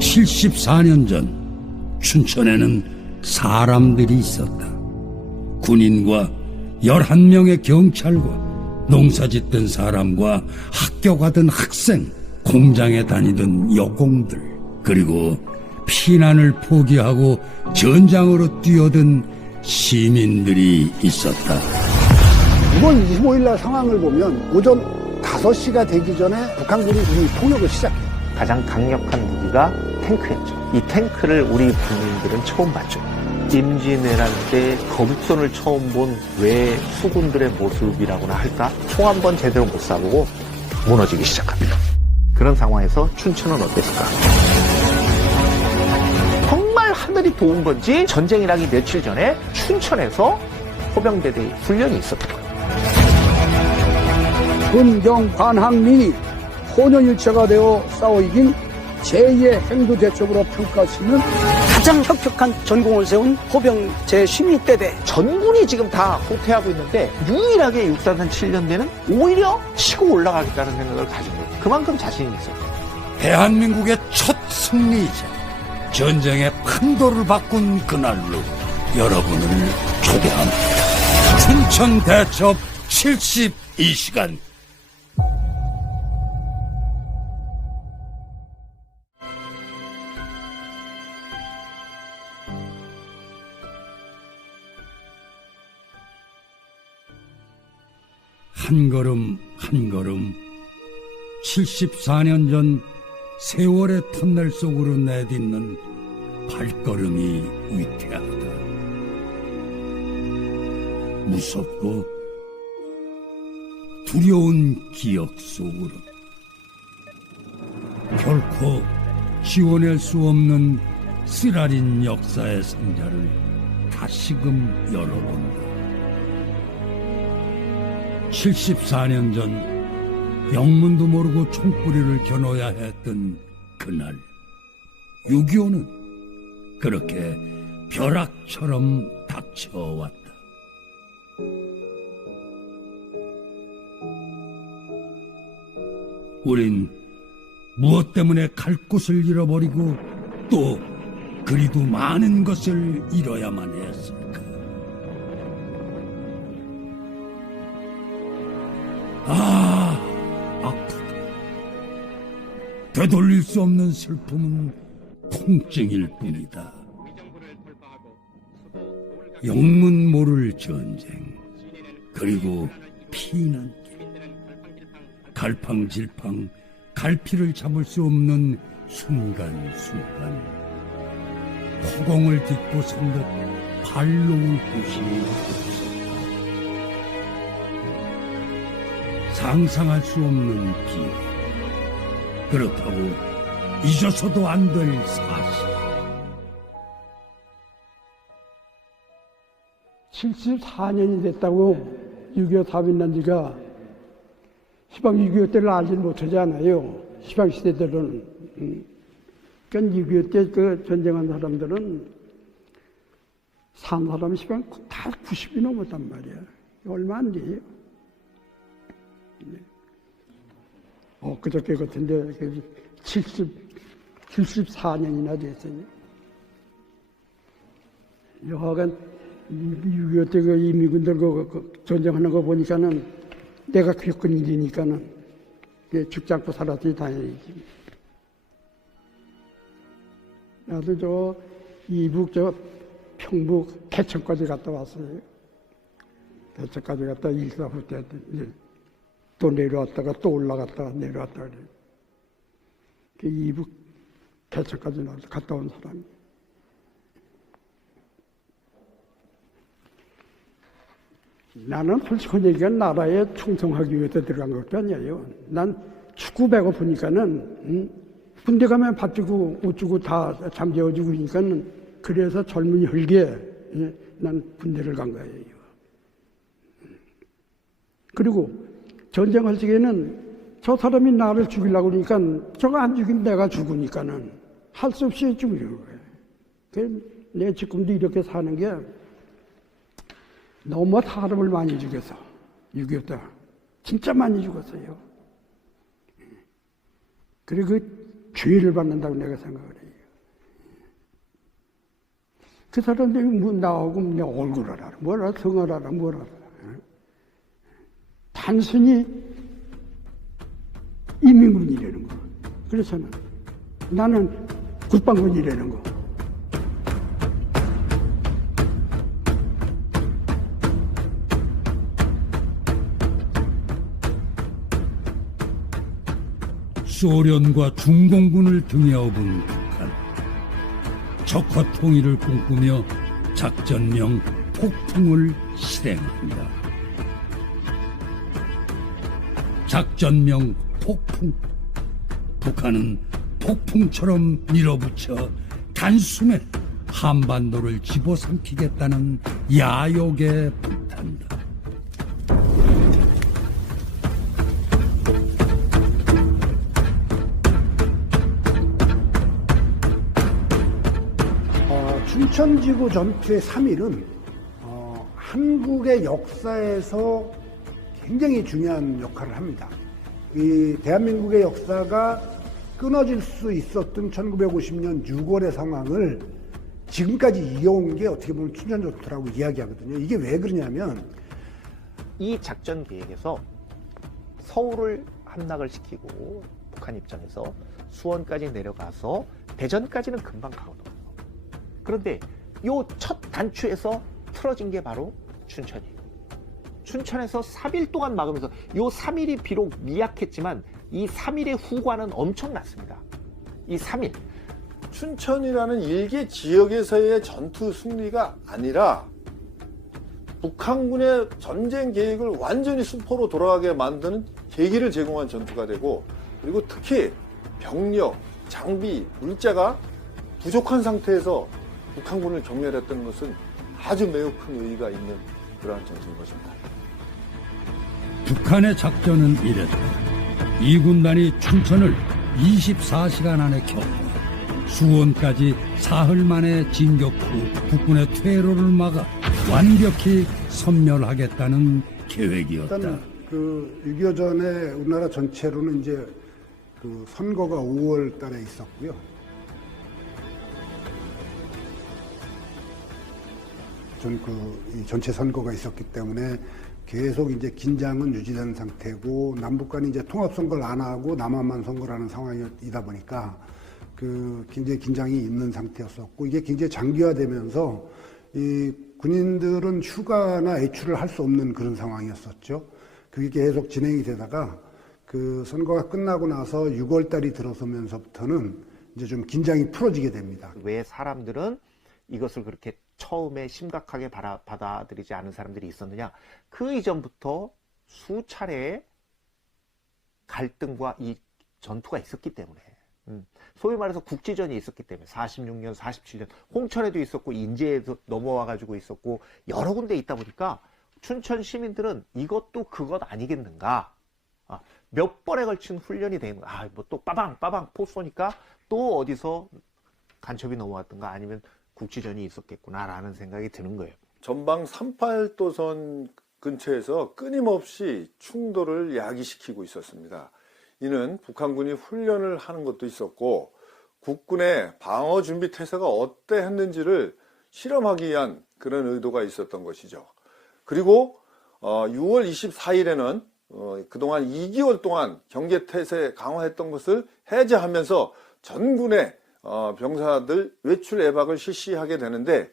74년 전 춘천에는 사람들이 있었다. 군인과 11명의 경찰과 농사짓던 사람과 학교 가던 학생, 공장에 다니던 여공들, 그리고 피난을 포기하고 전장으로 뛰어든 시민들이 있었다. 6월 25일 날 상황을 보면 오전 5시가 되기 전에 북한군이 이미 폭격을 시작해요. 가장 강력한 무기가 탱크였죠. 이 탱크를 우리 국민들은 처음 봤죠. 임진왜란 때 거북선을 처음 본 외 수군들의 모습이라고나 할까? 총 한 번 제대로 못 쏴보고 무너지기 시작합니다. 그런 상황에서 춘천은 어땠을까? 정말 하늘이 도운 건지 전쟁이라기 며칠 전에 춘천에서 호병대대 훈련이 있었던 거예요. 군경 관항민이 혼연일체가 되어 싸워 이긴 제2의 행도대첩으로 평가할 수 있는 가장 혁혁한 전공을 세운 호병 제12대대. 전군이 지금 다 후퇴하고 있는데 유일하게 육사단 7년대는 오히려 치고 올라가겠다는 생각을 가진 거예요. 그만큼 자신이 있어요. 대한민국의 첫 승리이자 전쟁의 판도를 바꾼 그날로 여러분을 초대합니다. 춘천 대첩 72시간. 한 걸음 한 걸음 74년 전 세월의 터널 속으로 내딛는 발걸음이 위태하다. 무섭고 두려운 기억 속으로 결코 지워낼 수 없는 쓰라린 역사의 상자를 다시금 열어본다. 74년 전 영문도 모르고 총구리를 겨눠야 했던 그날 6.25는 그렇게 벼락처럼 닥쳐왔다. 우린 무엇 때문에 갈 곳을 잃어버리고 또 그리도 많은 것을 잃어야만 했을까? 아프다. 되돌릴 수 없는 슬픔은 통증일 뿐이다. 영문 모를 전쟁, 그리고 피난길, 갈팡질팡 갈피를 잡을 수 없는 순간순간, 허공을 딛고 선 듯 발놓을 곳이 없었다. 상상할 수 없는 비극, 그렇다고 잊어서도 안 될 사실. 74년이 됐다고 6.25 답이 난 지가 시방 6.25 때를 알지 못하잖아요. 시방 시대 때는. 그러니까 6.25 때 그 전쟁한 사람들은 산 사람 시방 다 90이 넘었단 말이야. 얼마 안 돼요. 그저께 같은데 74년이나 됐어요. 여하간 6.25 때 그 이민군들 그 전쟁하는 거 보니까는 내가 겪은 일이니까는 죽지 않고 살았더니 다행이지. 나도 저 이북 저 평북 개천까지 갔다 왔어요. 개천까지 갔다 일사후 때 또 내려왔다가 또 올라갔다가 내려왔다가 그래. 그 이북 개천까지 갔다 온 사람이. 나는 솔직한 얘기가 나라에 충성하기 위해서 들어간 것도 아니에요. 난 축구 배고프니까는 군대 가면 밥 주고 옷 주고 다 잠재워주고 그러니까는 그래서 젊은 혈기에 난 군대를 간 거예요. 그리고 전쟁할 적에는 저 사람이 나를 죽이려고 그러니까 저거 안 죽이면 내가 죽으니까는 할 수 없이 죽이려는 거예요. 내 지금도 이렇게 사는 게 너무 사람을 많이 죽여서 6.25 때 진짜 많이 죽었어요. 그리고 그 죄를 받는다고 내가 생각을 해요. 그 사람들이 뭐 나오고 그냥 얼굴 알아, 뭘 알아, 성을 알아, 뭘 알아. 단순히 이민군이라는 거. 그렇잖아. 나는 국방군이라는 거. 소련과 중공군을 등에 업은 북한. 적화 통일을 꿈꾸며 작전명 폭풍을 실행합니다. 작전명 폭풍. 북한은 폭풍처럼 밀어붙여 단숨에 한반도를 집어삼키겠다는 야욕에 불탄다. 춘천지구 전투의 3일은 한국의 역사에서 굉장히 중요한 역할을 합니다. 이 대한민국의 역사가 끊어질 수 있었던 1950년 6월의 상황을 지금까지 이어온 게 어떻게 보면 춘천 전투라고 이야기하거든요. 이게 왜 그러냐면 이 작전 계획에서 서울을 함락을 시키고 북한 입장에서 수원까지 내려가서 대전까지는 금방 가거든요. 그런데 요 첫 단추에서 틀어진 게 바로 춘천이에요. 춘천에서 3일 동안 막으면서 요 3일이 비록 미약했지만 이 3일의 후과는 엄청났습니다. 이 3일. 춘천이라는 일개 지역에서의 전투 승리가 아니라 북한군의 전쟁 계획을 완전히 수포로 돌아가게 만드는 계기를 제공한 전투가 되고, 그리고 특히 병력, 장비, 물자가 부족한 상태에서 북한군을 경멸했다는 것은 아주 매우 큰 의의가 있는 그러한 전투인 것입니다. 북한의 작전은 이랬다. 이 군단이 춘천을 24시간 안에 격파, 수원까지 사흘 만에 진격 후 국군의 퇴로를 막아 완벽히 섬멸하겠다는 계획이었다. 일단 그 6.25 전에 우리나라 전체로는 이제 그 선거가 5월 달에 있었고요. 이 전체 선거가 있었기 때문에 계속 이제 긴장은 유지된 상태고, 남북 간이 이제 통합 선거를 안 하고 남한만 선거를 하는 상황이다 보니까 그 굉장히 긴장이 있는 상태였었고, 이게 굉장히 장기화되면서 이 군인들은 휴가나 외출을 할 수 없는 그런 상황이었었죠. 그게 계속 진행이 되다가 그 선거가 끝나고 나서 6월 달이 들어서면서부터는 이제 좀 긴장이 풀어지게 됩니다. 왜 사람들은 이것을 그렇게 처음에 심각하게 받아들이지 않은 사람들이 있었느냐? 그 이전부터 수차례의 갈등과 이 전투가 있었기 때문에, 소위 말해서 국지전이 있었기 때문에 46년, 47년 홍천에도 있었고 인제에도 넘어와가지고 있었고 여러 군데 있다 보니까 춘천 시민들은 이것도 그것 아니겠는가? 몇 번에 걸친 훈련이 되는 거야. 뭐 또 빠방 포 쏘니까 또 어디서 간첩이 넘어왔던가 아니면 국지전이 있었겠구나라는 생각이 드는 거예요. 전방 38도선 근처에서 끊임없이 충돌을 야기시키고 있었습니다. 이는 북한군이 훈련을 하는 것도 있었고, 국군의 방어 준비 태세가 어떠했는지를 실험하기 위한 그런 의도가 있었던 것이죠. 그리고 6월 24일에는 그동안 2개월 동안 경계태세 강화했던 것을 해제하면서 전군의 병사들 외출 예박을 실시하게 되는데,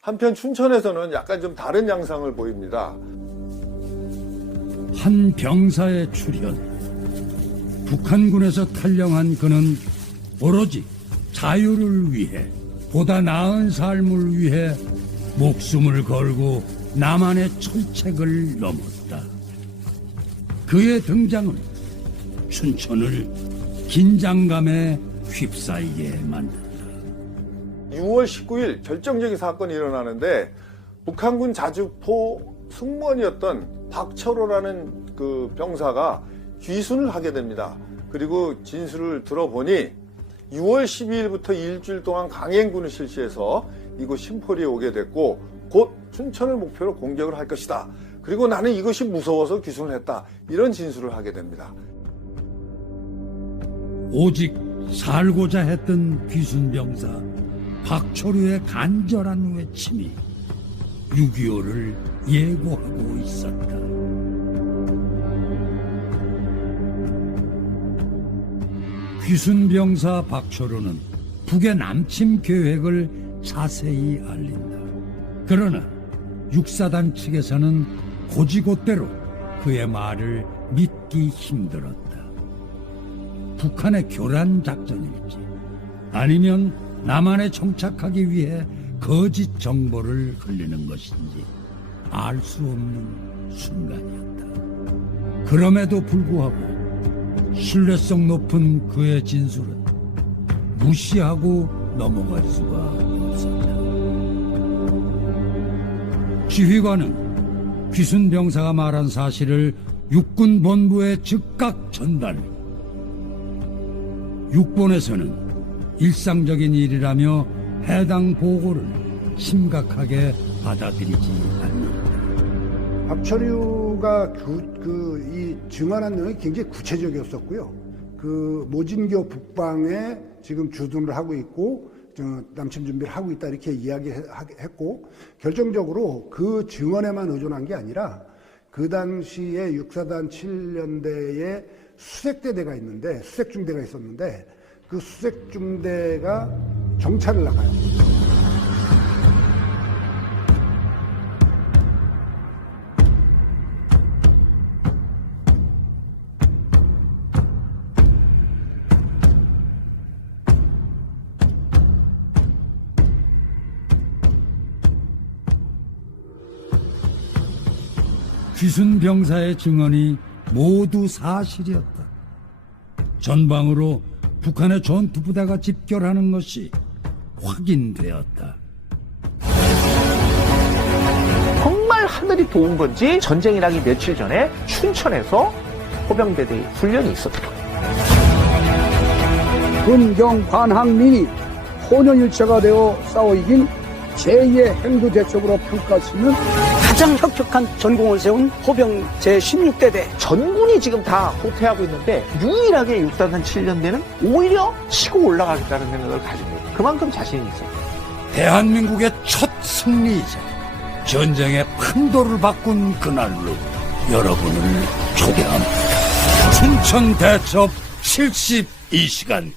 한편 춘천에서는 약간 좀 다른 양상을 보입니다. 한 병사의 출현. 북한군에서 탈영한 그는 오로지 자유를 위해, 보다 나은 삶을 위해 목숨을 걸고 남한의 철책을 넘었다. 그의 등장은 춘천을 긴장감에 휩싸이게 만든다. 6월 19일 결정적인 사건이 일어나는데, 북한군 자주포 승무원이었던 박철호라는 그 병사가 귀순을 하게 됩니다. 그리고 진술을 들어보니 6월 12일부터 일주일 동안 강행군을 실시해서 이곳 신포리에 오게 됐고, 곧 춘천을 목표로 공격을 할 것이다. 그리고 나는 이것이 무서워서 귀순을 했다. 이런 진술을 하게 됩니다. 오직 살고자 했던 귀순병사 박초루의 간절한 외침이 6.25를 예고하고 있었다. 귀순병사 박초루는 북의 남침 계획을 자세히 알린다. 그러나 육사단 측에서는 고지고대로 그의 말을 믿기 힘들었다. 북한의 교란 작전일지 아니면 남한에 정착하기 위해 거짓 정보를 흘리는 것인지 알 수 없는 순간이었다. 그럼에도 불구하고 신뢰성 높은 그의 진술은 무시하고 넘어갈 수가 없었다. 지휘관은 귀순병사가 말한 사실을 육군 본부에 즉각 전달. 육본에서는 일상적인 일이라며 해당 보고를 심각하게 받아들이지 않는다. 박철유가 이 증언한 내용이 굉장히 구체적이었었고요. 그 모진교 북방에 지금 주둔을 하고 있고 남침 준비를 하고 있다 이렇게 이야기했고, 결정적으로 그 증언에만 의존한 게 아니라 그 당시에 육사단 7년대에 수색대대가 있는데, 수색중대가 있었는데 그 수색중대가 정찰을 나가요. 귀순병사의 증언이 모두 사실이었다. 전방으로 북한의 전투부대가 집결하는 것이 확인되었다. 정말 하늘이 도운 건지 전쟁이라기 며칠 전에 춘천에서 호병대대 훈련이 있었다. 군경 관항민이 혼연일체가 되어 싸워 이긴 제2의 행두대첩으로 평가할 수 있는 가장 혁혁한 전공을 세운 호병 제16대대. 전군이 지금 다 후퇴하고 있는데 유일하게 육사단 7년대는 오히려 치고 올라가겠다는 생각을 가지고 있어요. 그만큼 자신이 있어요. 대한민국의 첫 승리이자 전쟁의 판도를 바꾼 그날로 여러분을 초대합니다. 춘천 대첩 72시간